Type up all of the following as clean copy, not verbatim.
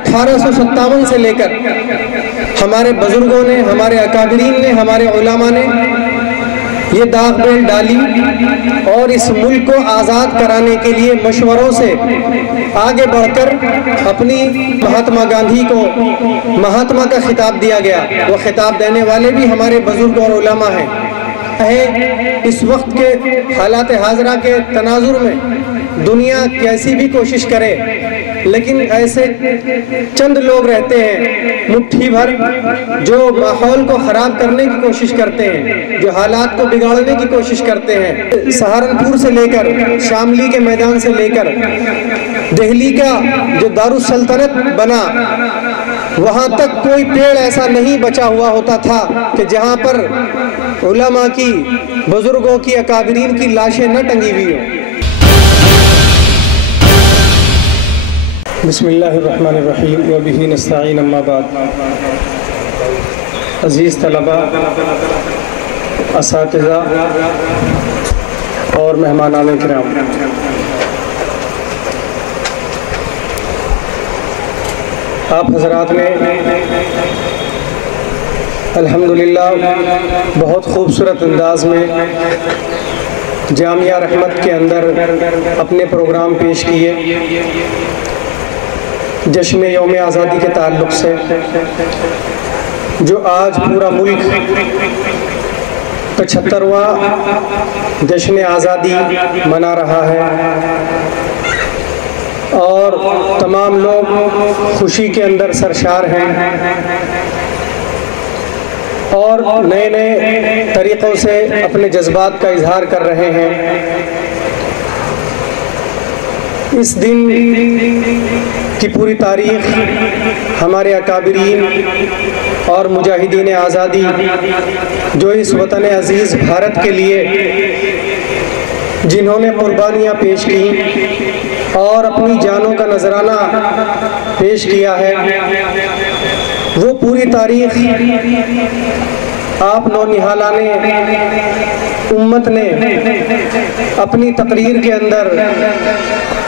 1857 سے لے کر ہمارے بزرگوں نے، ہمارے اکابرین نے، ہمارے علماء نے یہ داغ بیل ڈالی اور اس ملک کو آزاد کرانے کے لیے مشوروں سے آگے بڑھ کر اپنی مہاتما گاندھی کو مہاتما کا خطاب دیا گیا۔ وہ خطاب دینے والے بھی ہمارے بزرگ اور علماء ہیں۔ اس وقت کے حالات حاضرہ کے تناظر میں دنیا کیسی بھی کوشش کرے، لیکن ایسے چند لوگ رہتے ہیں مٹھی بھر جو ماحول کو خراب کرنے کی کوشش کرتے ہیں، جو حالات کو بگاڑنے کی کوشش کرتے ہیں۔ سہارنپور سے لے کر شاملی کے میدان سے لے کر دہلی کا جو دارالسلطنت بنا، وہاں تک کوئی پیڑ ایسا نہیں بچا ہوا ہوتا تھا کہ جہاں پر علماء کی، بزرگوں کی، اکابرین کی لاشیں نہ ٹنگی ہوئی ہوں۔ بسم اللہ الرحمن الرحیم وبہ نستعین، اما بعد۔ عزیز طلباء، اساتذہ اور مہمانان کرام، آپ حضرات نے الحمدللہ بہت خوبصورت انداز میں جامعہ رحمت کے اندر اپنے پروگرام پیش کیے۔ جشن یوم آزادی کے تعلق سے جو آج پورا ملک 75واں جشن آزادی منا رہا ہے اور تمام لوگ خوشی کے اندر سرشار ہیں اور نئے نئے طریقوں سے اپنے جذبات کا اظہار کر رہے ہیں۔ اس دن کی پوری تاریخ ہمارے اکابرین اور مجاہدین آزادی جو اس وطن عزیز بھارت کے لیے جنہوں نے قربانیاں پیش کی اور اپنی جانوں کا نذرانہ پیش کیا ہے، وہ پوری تاریخ آپ نونہالان امت نے اپنی تقریر کے اندر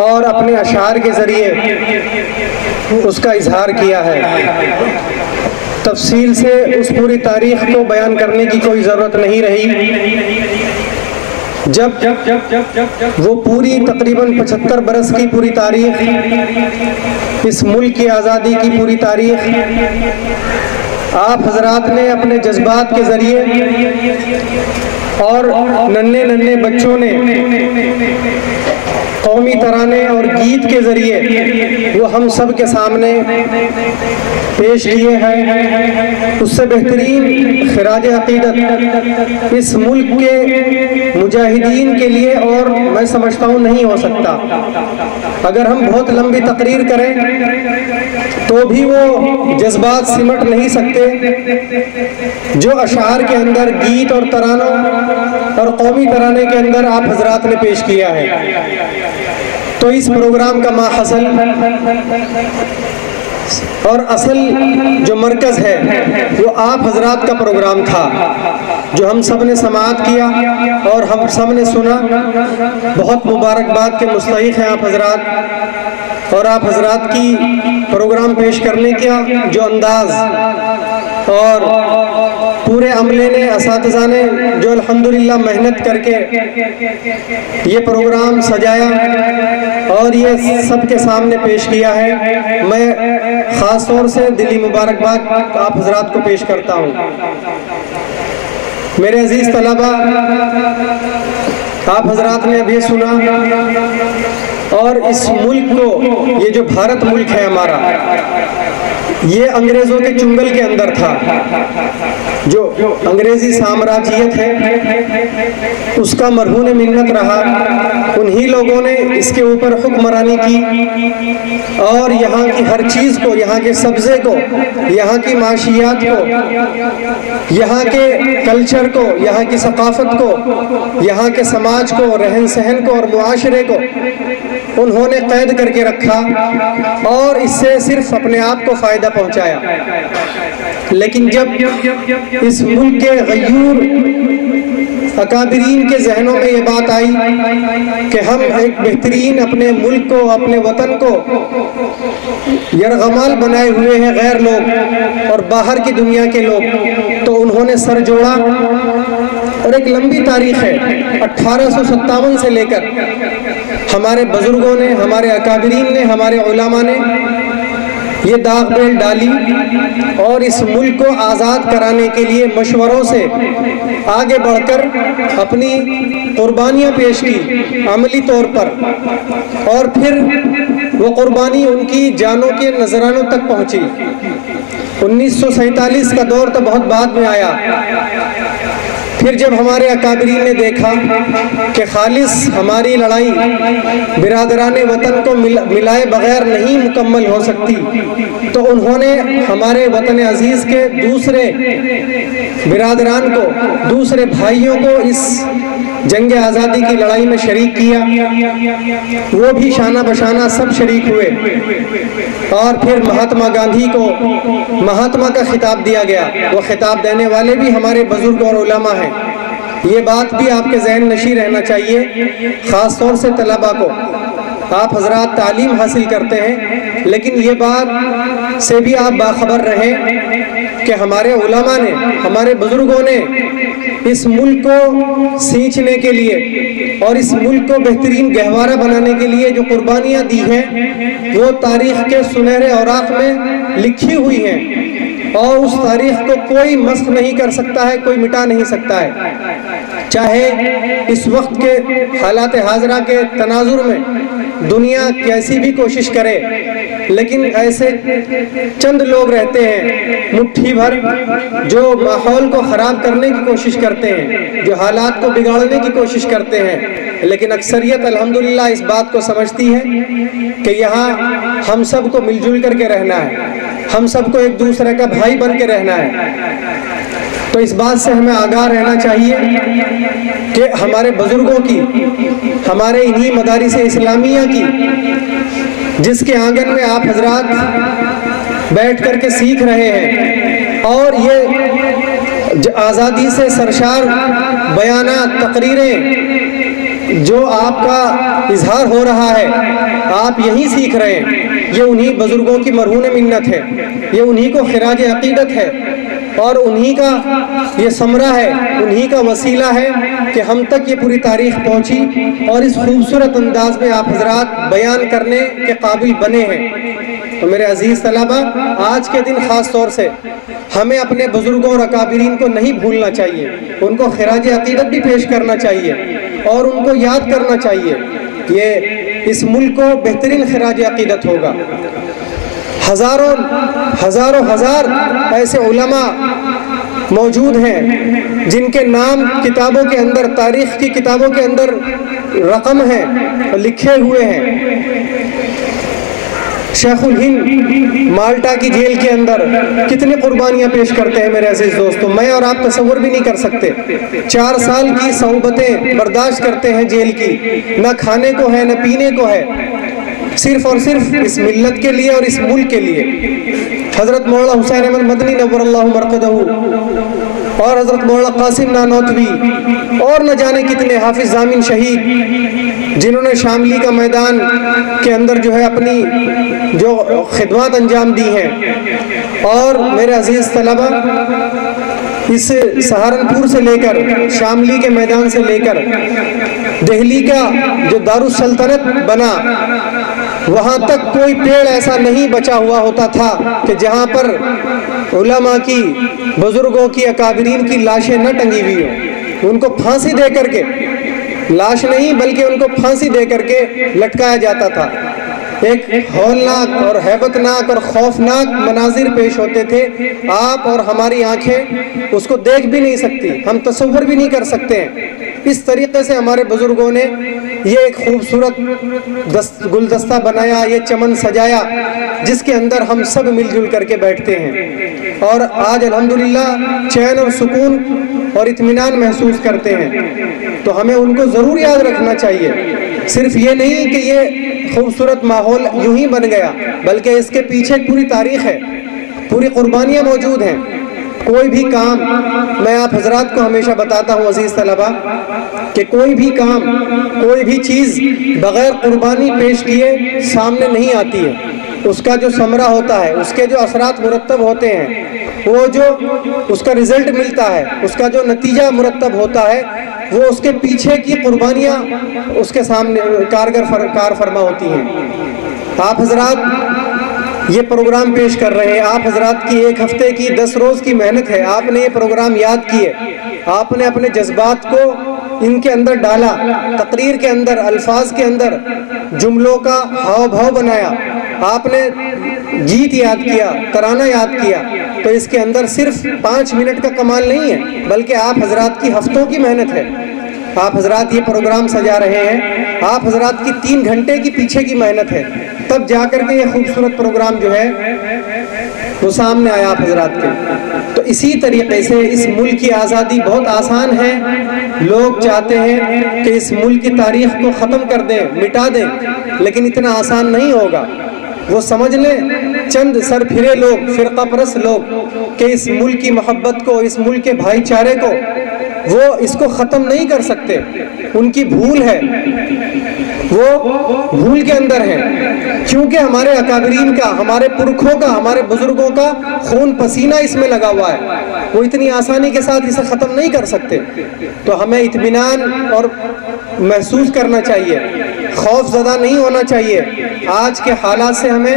اور اپنے اشعار کے ذریعے اس کا اظہار کیا ہے۔ تفصیل سے اس پوری تاریخ کو بیان کرنے کی کوئی ضرورت نہیں رہی۔ جب وہ پوری تقریباً 75 برس کی پوری تاریخ، اس ملک کی آزادی کی پوری تاریخ آپ حضرات نے اپنے جذبات کے ذریعے اور ننھے ننھے بچوں نے قومی ترانے اور گیت کے ذریعے وہ ہم سب کے سامنے پیش کیے ہیں۔ اس سے بہترین خراج عقیدت اس ملک کے مجاہدین کے لیے اور میں سمجھتا ہوں نہیں ہو سکتا۔ اگر ہم بہت لمبی تقریر کریں تو بھی وہ جذبات سمٹ نہیں سکتے جو اشعار کے اندر، گیت اور ترانوں اور قومی ترانے کے اندر آپ حضرات نے پیش کیا ہے۔ تو اس پروگرام کا ماحصل اور اصل جو مرکز ہے وہ آپ حضرات کا پروگرام تھا، جو ہم سب نے سماعت کیا اور ہم سب نے سنا۔ بہت مبارکباد کے مستحق ہیں آپ حضرات، اور آپ حضرات کی پروگرام پیش کرنے کا جو انداز اور پورے عملے نے، اساتذہ نے جو الحمدللہ محنت کر کے یہ پروگرام سجایا اور یہ سب کے سامنے پیش کیا ہے، میں خاص طور سے دلی مبارکباد آپ حضرات کو پیش کرتا ہوں۔ میرے عزیز طلبہ، آپ حضرات نے ابھی سنا اور اس ملک کو، یہ جو بھارت ملک ہے ہمارا، یہ انگریزوں کے چنگل کے اندر تھا۔ جو انگریزی سامراجیت ہے اس کا مرہون منت رہا، انہی لوگوں نے اس کے اوپر حکمرانی کی اور یہاں کی ہر چیز کو، یہاں کے سبزے کو، یہاں کی معاشیات کو، یہاں کے کلچر کو، یہاں کی ثقافت کو، یہاں کے سماج کو، رہن سہن کو اور معاشرے کو انہوں نے قید کر کے رکھا اور اس سے صرف اپنے آپ کو فائدہ پہنچایا۔ لیکن جب اس ملک کے غیور اکابرین کے ذہنوں میں یہ بات آئی کہ ہم ایک بہترین اپنے ملک کو، اپنے وطن کو یرغمال بنائے ہوئے ہیں غیر لوگ اور باہر کی دنیا کے لوگ، تو انہوں نے سر جوڑا اور ایک لمبی تاریخ ہے 1857 سے لے کر ہمارے بزرگوں نے، ہمارے اکابرین نے، ہمارے علماء نے یہ داغ بیل ڈالی اور اس ملک کو آزاد کرانے کے لیے مشوروں سے آگے بڑھ کر اپنی قربانیاں پیش کی عملی طور پر، اور پھر وہ قربانی ان کی جانوں کے نذرانوں تک پہنچی۔ 1947 کا دور تو بہت بعد میں آیا، پھر جب ہمارے اکابرین نے دیکھا کہ خالص ہماری لڑائی برادران وطن کو ملائے بغیر نہیں مکمل ہو سکتی، تو انہوں نے ہمارے وطن عزیز کے دوسرے برادران کو، دوسرے بھائیوں کو اس جنگ آزادی کی لڑائی میں شریک کیا، وہ بھی شانہ بشانہ سب شریک ہوئے، اور پھر مہاتما گاندھی کو مہاتما کا خطاب دیا گیا۔ وہ خطاب دینے والے بھی ہمارے بزرگ اور علماء ہیں۔ یہ بات بھی آپ کے ذہن نشیں رہنا چاہیے، خاص طور سے طلباء کو۔ آپ حضرات تعلیم حاصل کرتے ہیں، لیکن یہ بات سے بھی آپ باخبر رہیں کہ ہمارے علماء نے، ہمارے بزرگوں نے اس ملک کو سینچنے کے لیے اور اس ملک کو بہترین گہوارہ بنانے کے لیے جو قربانیاں دی ہیں، وہ تاریخ کے سنہرے اوراق میں لکھی ہوئی ہیں، اور اس تاریخ کو کوئی مسخ نہیں کر سکتا ہے، کوئی مٹا نہیں سکتا ہے۔ چاہے اس وقت کے حالات حاضرہ کے تناظر میں دنیا کیسی بھی کوشش کرے، لیکن ایسے چند لوگ رہتے ہیں مٹھی بھر جو ماحول کو خراب کرنے کی کوشش کرتے ہیں، جو حالات کو بگاڑنے کی کوشش کرتے ہیں، لیکن اکثریت الحمدللہ اس بات کو سمجھتی ہے کہ یہاں ہم سب کو مل جل کر کے رہنا ہے، ہم سب کو ایک دوسرے کا بھائی بن کے رہنا ہے۔ تو اس بات سے ہمیں آگاہ رہنا چاہیے کہ ہمارے بزرگوں کی، ہمارے انہی مدارس اسلامیہ کی، جس کے آنگن میں آپ حضرات بیٹھ کر کے سیکھ رہے ہیں، اور یہ آزادی سے سرشار بیانات، تقریریں جو آپ کا اظہار ہو رہا ہے، آپ یہی سیکھ رہے ہیں، یہ انہی بزرگوں کی مرہون منت ہے، یہ انہی کو خراج عقیدت ہے، اور انہی کا یہ ثمرہ ہے، انہی کا وسیلہ ہے کہ ہم تک یہ پوری تاریخ پہنچی اور اس خوبصورت انداز میں آپ حضرات بیان کرنے کے قابل بنے ہیں۔ تو میرے عزیز طلبہ، آج کے دن خاص طور سے ہمیں اپنے بزرگوں اور اکابرین کو نہیں بھولنا چاہیے، ان کو خراج عقیدت بھی پیش کرنا چاہیے اور ان کو یاد کرنا چاہیے۔ یہ اس ملک کو بہترین خراج عقیدت ہوگا۔ ہزاروں ہزار ایسے علماء موجود ہیں جن کے نام کتابوں کے اندر، تاریخ کی کتابوں کے اندر رقم ہیں، لکھے ہوئے ہیں۔ شیخ الہند مالٹا کی جیل کے اندر کتنی قربانیاں پیش کرتے ہیں میرے عزیز دوستوں، میں اور آپ تصور بھی نہیں کر سکتے۔ 4 سال کی صعوبتیں برداشت کرتے ہیں جیل کی، نہ کھانے کو ہے نہ پینے کو ہے، صرف اور صرف اس ملت کے لیے اور اس ملک کے لیے۔ حضرت مولانا حسین احمد مدنی نور اللہ مرقدہ اور حضرت مولانا قاسم نانوتوی اور نہ جانے کتنے حافظ ضامن شہید، جنہوں نے شاملی کا میدان کے اندر جو ہے اپنی جو خدمات انجام دی ہیں۔ اور میرے عزیز طلبہ، اس سہارنپور سے لے کر، شاملی کے میدان سے لے کر دہلی کا جو دارالسلطنت بنا، وہاں تک کوئی پیڑ ایسا نہیں بچا ہوا ہوتا تھا کہ جہاں پر علماء کی، بزرگوں کی، اکابرین کی لاشیں نہ ٹنگی ہوئی ہوں۔ ان کو پھانسی دے کر کے، لاش نہیں بلکہ ان کو پھانسی دے کر کے لٹکایا جاتا تھا۔ ایک ہولناک اور ہیبتناک اور خوفناک مناظر پیش ہوتے تھے، آپ اور ہماری آنکھیں اس کو دیکھ بھی نہیں سکتی، ہم تصور بھی نہیں کر سکتے ہیں۔ اس طریقے سے ہمارے بزرگوں نے یہ ایک خوبصورت گلدستہ بنایا، یہ چمن سجایا، جس کے اندر ہم سب مل جل کر کے بیٹھتے ہیں، اور آج الحمدللہ چین اور سکون اور اطمینان محسوس کرتے ہیں۔ تو ہمیں ان کو ضرور یاد رکھنا چاہیے، صرف یہ نہیں کہ یہ خوبصورت ماحول یوں ہی بن گیا، بلکہ اس کے پیچھے پوری تاریخ ہے، پوری قربانیاں موجود ہیں۔ کوئی بھی کام، میں آپ حضرات کو ہمیشہ بتاتا ہوں عزیز طلبہ، کہ کوئی بھی کام، کوئی بھی چیز بغیر قربانی پیش کیے سامنے نہیں آتی ہے۔ اس کا جو ثمرہ ہوتا ہے، اس کے جو اثرات مرتب ہوتے ہیں، وہ جو اس کا رزلٹ ملتا ہے، اس کا جو نتیجہ مرتب ہوتا ہے، وہ اس کے پیچھے کی قربانیاں اس کے سامنے کار فرما ہوتی ہیں۔ آپ حضرات یہ پروگرام پیش کر رہے ہیں، آپ حضرات کی 1 ہفتے کی 10 روز کی محنت ہے، آپ نے یہ پروگرام یاد کیے، آپ نے اپنے جذبات کو ان کے اندر ڈالا، تقریر کے اندر، الفاظ کے اندر جملوں کا ہاؤ بھاؤ بنایا، آپ نے گیت یاد کیا، ترانہ یاد کیا، تو اس کے اندر صرف 5 منٹ کا کمال نہیں ہے، بلکہ آپ حضرات کی ہفتوں کی محنت ہے۔ آپ حضرات یہ پروگرام سجا رہے ہیں، آپ حضرات کی 3 گھنٹے کی پیچھے کی محنت ہے، تب جا کر کے یہ خوبصورت پروگرام جو ہے وہ سامنے آیا آپ حضرات کے۔ تو اسی طریقے سے اس ملک کی آزادی بہت آسان ہے، لوگ چاہتے ہیں کہ اس ملک کی تاریخ کو ختم کر دیں، مٹا دیں، لیکن اتنا آسان نہیں ہوگا۔ وہ سمجھ لیں چند سر پھرے لوگ، فرقہ پرست لوگ، کہ اس ملک کی محبت کو، اس ملک کے بھائی چارے کو وہ اس کو ختم نہیں کر سکتے، ان کی بھول ہے، وہ بھول کے اندر ہے، کیونکہ ہمارے اکابرین کا، ہمارے پرکھوں کا، ہمارے بزرگوں کا خون پسینہ اس میں لگا ہوا ہے، وہ اتنی آسانی کے ساتھ اسے ختم نہیں کر سکتے۔ تو ہمیں اطمینان اور محسوس کرنا چاہیے، خوف زدہ نہیں ہونا چاہیے، آج کے حالات سے ہمیں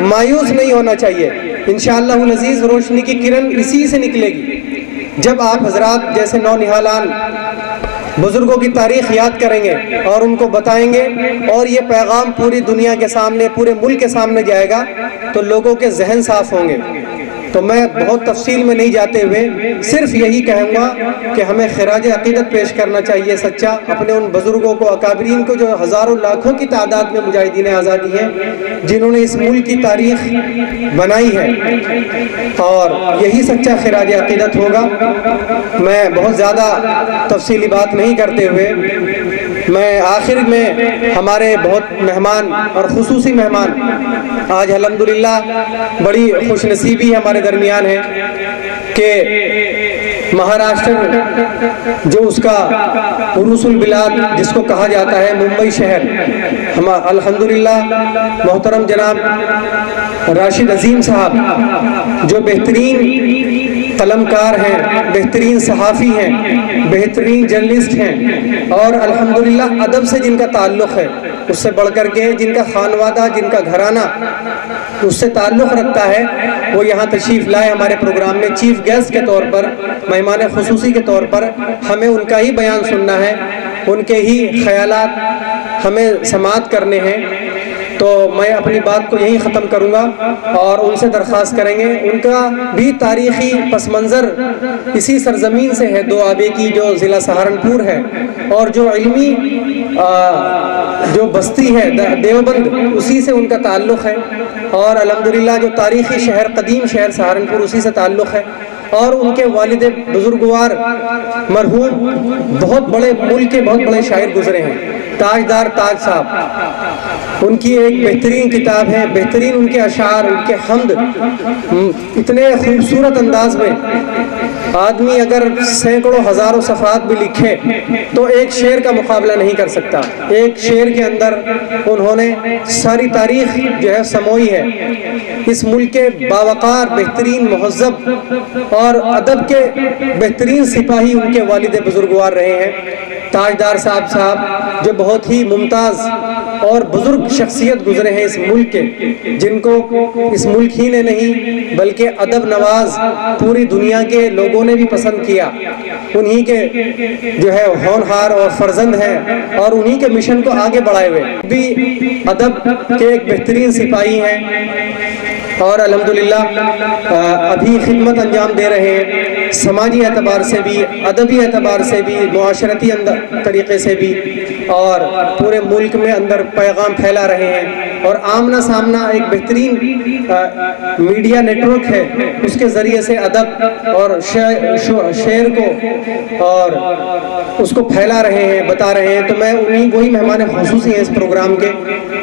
مایوس نہیں ہونا چاہیے۔ انشاءاللہ العزیز روشنی کی کرن اسی سے نکلے گی، جب آپ حضرات جیسے نونہالان بزرگوں کی تاریخ یاد کریں گے اور ان کو بتائیں گے، اور یہ پیغام پوری دنیا کے سامنے، پورے ملک کے سامنے جائے گا، تو لوگوں کے ذہن صاف ہوں گے۔ تو میں بہت تفصیل میں نہیں جاتے ہوئے صرف یہی کہوں گا کہ ہمیں خراج عقیدت پیش کرنا چاہیے سچا اپنے ان بزرگوں کو، اکابرین کو، جو ہزاروں لاکھوں کی تعداد میں مجاہدین آزادی ہیں، جنہوں نے اس ملک کی تاریخ بنائی ہے، اور یہی سچا خراج عقیدت ہوگا۔ میں بہت زیادہ تفصیلی بات نہیں کرتے ہوئے، میں آخر میں ہمارے بہت مہمان اور خصوصی مہمان آج الحمدللہ بڑی خوش نصیبی ہمارے درمیان ہے کہ مہاراشٹر جو اس کا عروس البلاد جس کو کہا جاتا ہے، ممبئی شہر، ہم الحمدللہ محترم جناب راشد عظیم صاحب جو بہترین قلمکار ہیں، بہترین صحافی ہیں، بہترین جرنلسٹ ہیں، اور الحمدللہ ادب سے جن کا تعلق ہے، اس سے بڑھ کر کے جن کا خانوادہ، جن کا گھرانہ اس سے تعلق رکھتا ہے، وہ یہاں تشریف لائے ہمارے پروگرام میں چیف گیسٹ کے طور پر، مہمان خصوصی کے طور پر۔ ہمیں ان کا ہی بیان سننا ہے، ان کے ہی خیالات ہمیں سماعت کرنے ہیں۔ تو میں اپنی بات کو یہیں ختم کروں گا اور ان سے درخواست کریں گے، ان کا بھی تاریخی پس منظر اسی سرزمین سے ہے، دو آبے کی، جو ضلع سہارنپور ہے، اور جو علمی جو بستی ہے دیوبند، اسی سے ان کا تعلق ہے، اور الحمدللہ جو تاریخی شہر، قدیم شہر سہارنپور، اسی سے تعلق ہے، اور ان کے والد بزرگوار مرحوم بہت بڑے ملک کے بہت بڑے شاعر گزرے ہیں، تاجدار تاج صاحب، ان کی ایک بہترین کتاب ہے، بہترین ان کے اشعار، ان کے حمد، اتنے خوبصورت انداز میں آدمی اگر سینکڑوں ہزاروں صفحات بھی لکھے تو ایک شعر کا مقابلہ نہیں کر سکتا۔ ایک شعر کے اندر انہوں نے ساری تاریخ جو ہے سموئی ہے۔ اس ملک کے باوقار، بہترین مہذب اور ادب کے بہترین سپاہی ان کے والد بزرگوار رہے ہیں، تاجدار صاحب جو بہت ہی ممتاز اور بزرگ شخصیت گزرے ہیں اس ملک کے، جن کو اس ملک ہی نے نہیں بلکہ ادب نواز پوری دنیا کے لوگوں نے بھی پسند کیا، انہی کے جو ہے ہونہار اور فرزند ہیں، اور انہی کے مشن کو آگے بڑھائے ہوئے بھی ادب کے ایک بہترین سپاہی ہیں، اور الحمدللہ ابھی خدمت انجام دے رہے ہیں، سماجی اعتبار سے بھی، ادبی اعتبار سے بھی، معاشرتی طریقے سے بھی، اور پورے ملک میں اندر پیغام پھیلا رہے ہیں، اور آمنا سامنا ایک بہترین میڈیا نیٹورک ہے، اس کے ذریعے سے ادب اور شعر کو اور اس کو پھیلا رہے ہیں، بتا رہے ہیں۔ تو میں وہی مہمان خصوصی ہیں اس پروگرام کے،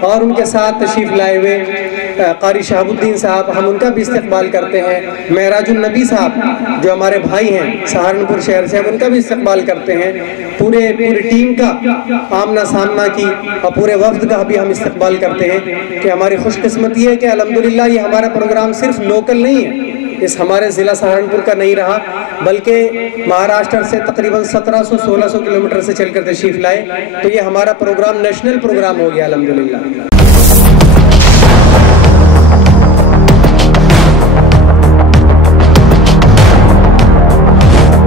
اور ان کے ساتھ تشریف لائے ہوئے قاری شہاب الدین صاحب، ہم ان کا بھی استقبال کرتے ہیں۔ معراج النبی صاحب جو ہمارے بھائی ہیں سہارنپور شہر سے، ہم ان کا بھی استقبال کرتے ہیں۔ پوری ٹیم کا، آمنہ سامنہ کی اور پورے وفد کا بھی ہم استقبال کرتے ہیں کہ ہماری خوش قسمتی ہے کہ الحمدللہ یہ ہمارا پروگرام صرف لوکل نہیں ہے، اس ہمارے ضلع سہارنپور کا نہیں رہا، بلکہ مہاراشٹر سے تقریباً 1700-1600 کلومیٹر سے چل کر تشریف لائے، تو یہ ہمارا پروگرام نیشنل پروگرام ہو گیا الحمدللہ۔